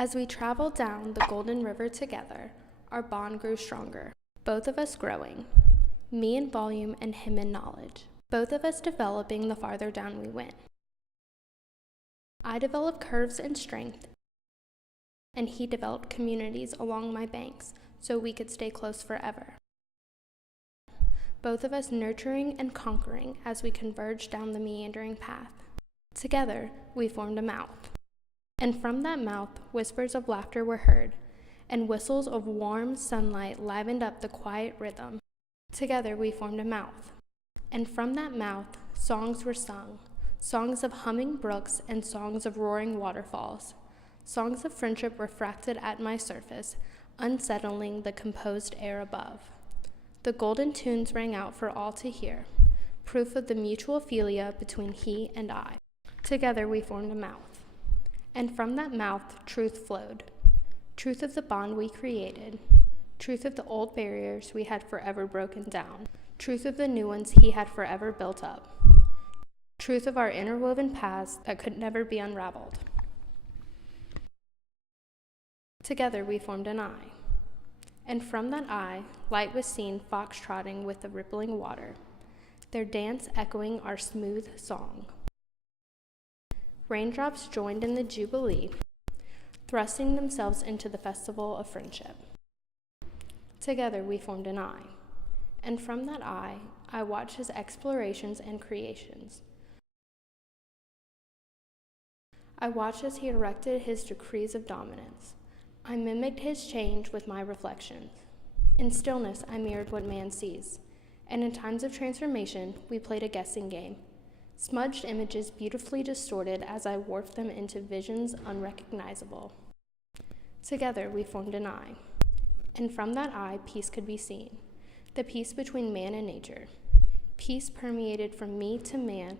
As we traveled down the Golden River together, our bond grew stronger, both of us growing, me in volume and him in knowledge, both of us developing the farther down we went. I developed curves and strength, and he developed communities along my banks so we could stay close forever. Both of us nurturing and conquering as we converged down the meandering path. Together, we formed a mouth. And from that mouth, whispers of laughter were heard, and whistles of warm sunlight livened up the quiet rhythm. Together, we formed a mouth. And from that mouth, songs were sung, songs of humming brooks and songs of roaring waterfalls. Songs of friendship refracted at my surface, unsettling the composed air above. The golden tunes rang out for all to hear, proof of the mutual philia between he and I. Together we formed a mouth. And from that mouth, truth flowed. Truth of the bond we created. Truth of the old barriers we had forever broken down. Truth of the new ones he had forever built up. Truth of our interwoven paths that could never be unraveled. Together we formed an eye. And from that eye, light was seen foxtrotting with the rippling water, their dance echoing our smooth song. Raindrops joined in the jubilee, thrusting themselves into the festival of friendship. Together we formed an eye, and from that eye, I watched his explorations and creations. I watched as he erected his decrees of dominance. I mimicked his change with my reflections. In stillness, I mirrored what man sees, and in times of transformation, we played a guessing game. Smudged images beautifully distorted as I warped them into visions unrecognizable. Together we formed an eye, and from that eye peace could be seen, the peace between man and nature. Peace permeated from me to man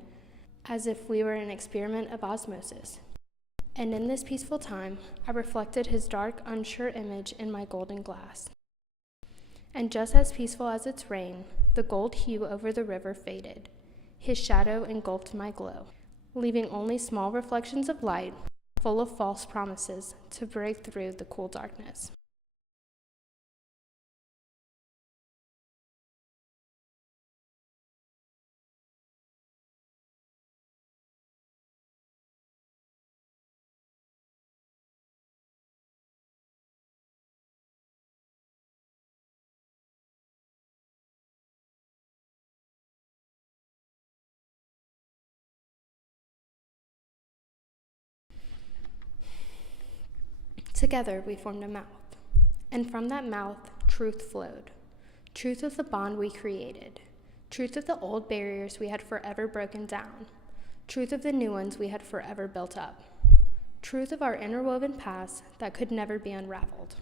as if we were an experiment of osmosis. And in this peaceful time, I reflected his dark, unsure image in my golden glass. And just as peaceful as its rain, the gold hue over the river faded. His shadow engulfed my glow, leaving only small reflections of light, full of false promises, to break through the cool darkness. Together we formed a mouth, and from that mouth truth flowed. Truth of the bond we created. Truth of the old barriers we had forever broken down. Truth of the new ones we had forever built up. Truth of our interwoven paths that could never be unraveled.